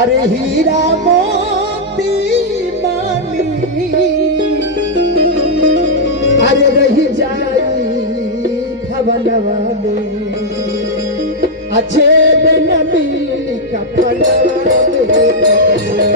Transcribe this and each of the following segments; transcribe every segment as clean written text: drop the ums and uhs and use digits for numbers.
अरे हीरा मोती मानी अरे रही जाई भवनवा में अच्छे नबी कफनवा में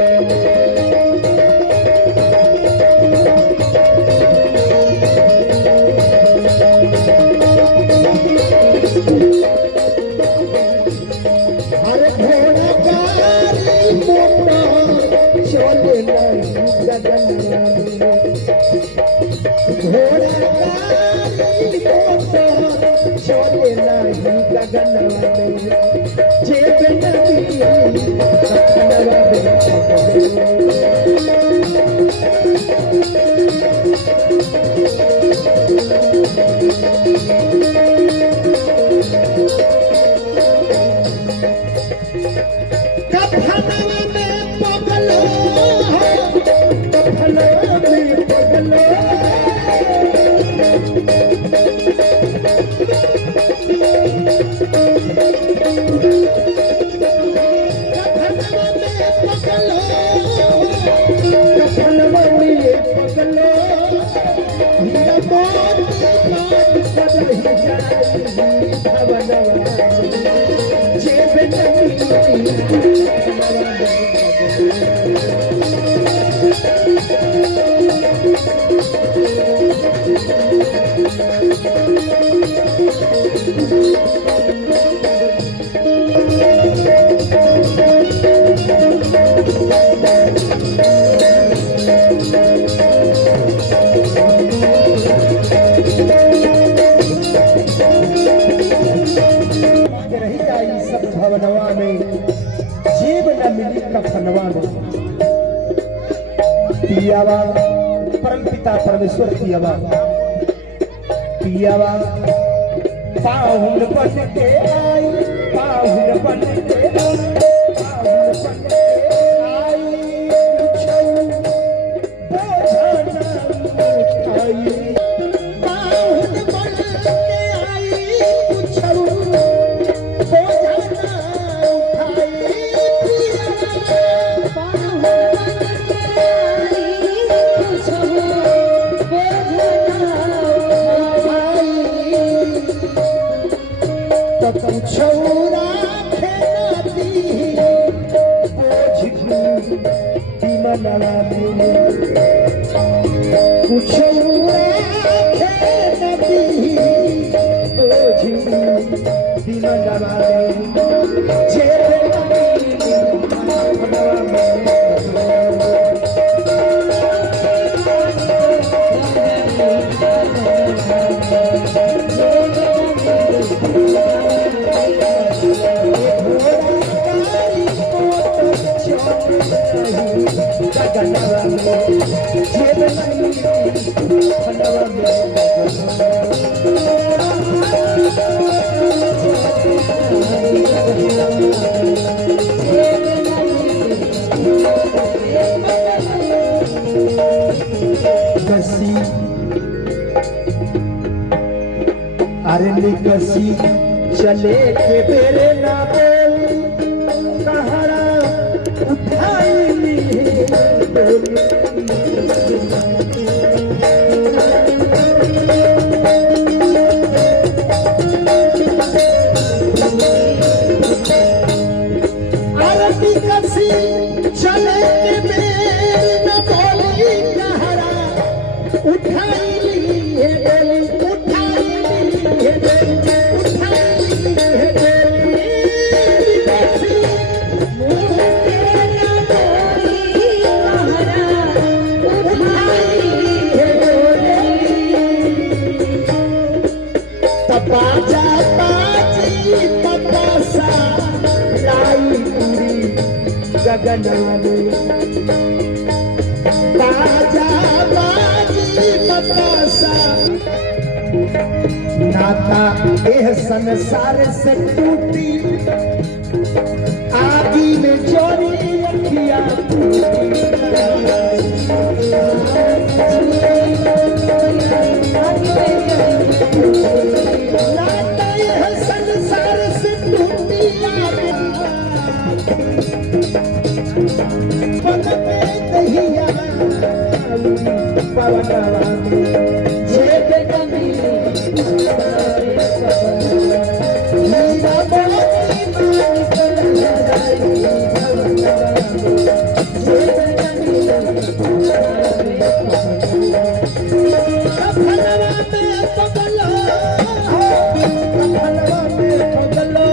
भवनवा में जीव न मिली कफनवा में पियावा परम पिता परमेश्वर पियावा पियावा पाहुन बन के आई पाहुन बन के अरे निकसी चले के बेरे ना बोली कहरा उठाई अरे निकसी चले के बेरे ना बोली कहरा उठाई गगनवा में बाजा बाजी बतासा नाता एह संसार से टूटी आगी में चोरी अखिया नाता एह संसार से टूटी पन पे दहिया पवनवा में जेठ कमी हीरा मोती मानिक लहराई भवनवा में जेठ कमी कफनवा में पगलो कफनवा में पगलो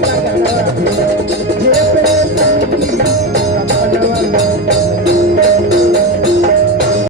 Thank you.